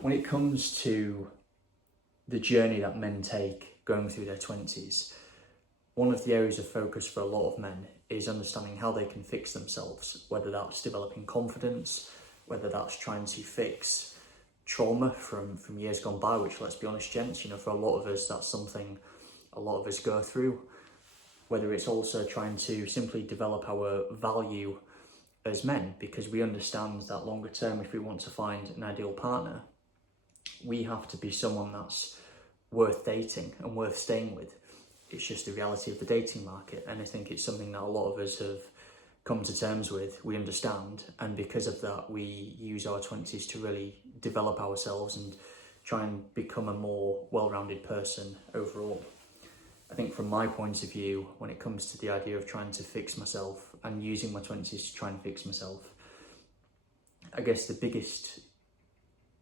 When it comes to the journey that men take going through their 20s, one of the areas of focus for a lot of men is understanding how they can fix themselves, whether that's developing confidence, whether that's trying to fix trauma from years gone by, which, let's be honest, gents, for a lot of us, that's something a lot of us go through. Whether it's also trying to simply develop our value as men, because we understand that longer term, if we want to find an ideal partner, we have to be someone that's worth dating and worth staying with. It's just the reality of the dating market, and I think it's something that a lot of us have come to terms with, we understand, and because of that we use our 20s to really develop ourselves and try and become a more well-rounded person overall. I think from my point of view, when it comes to the idea of trying to fix myself and using my 20s to try and fix myself, I guess the biggest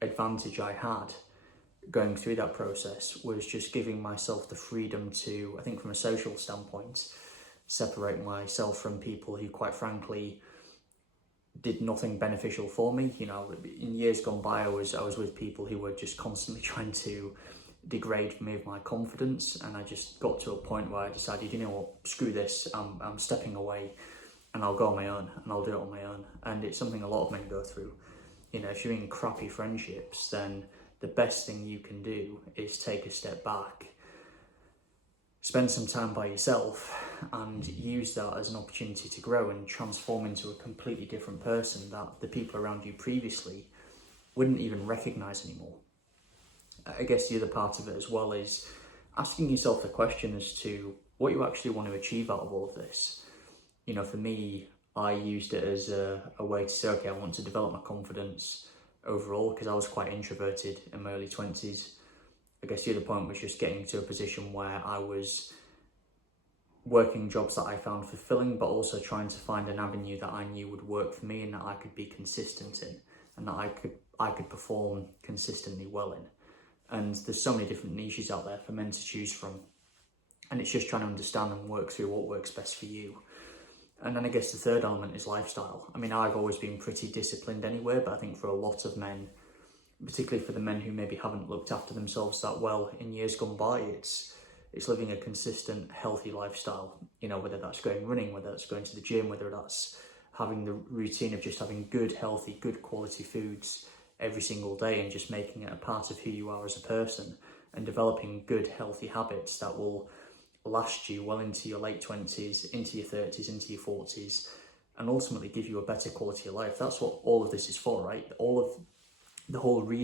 advantage I had going through that process was just giving myself the freedom to, I think from a social standpoint, separate myself from people who, quite frankly, did nothing beneficial for me. In years gone by, I was with people who were just constantly trying to degrade me of my confidence, and I just got to a point where I decided, screw this, I'm stepping away and I'll go on my own and I'll do it on my own. And it's something a lot of men go through. If you're in crappy friendships, then the best thing you can do is take a step back, spend some time by yourself, and use that as an opportunity to grow and transform into a completely different person that the people around you previously wouldn't even recognize anymore. I guess the other part of it as well is asking yourself the question as to what you actually want to achieve out of all of this. For me, I used it as a way to say, okay, I want to develop my confidence overall, because I was quite introverted in my early 20s. I guess the other point was just getting to a position where I was working jobs that I found fulfilling, but also trying to find an avenue that I knew would work for me and that I could be consistent in, and that I could perform consistently well in. And there's so many different niches out there for men to choose from, and it's just trying to understand and work through what works best for you. And then I guess the third element is lifestyle. I've always been pretty disciplined anyway, but I think for a lot of men, particularly for the men who maybe haven't looked after themselves that well in years gone by, it's living a consistent, healthy lifestyle. Whether that's going running, whether that's going to the gym, whether that's having the routine of just having good, healthy, good quality foods every single day and just making it a part of who you are as a person, and developing good, healthy habits that will last you well into your late 20s, into your 30s, into your 40s, and ultimately give you a better quality of life. That's what all of this is for, right? The whole reason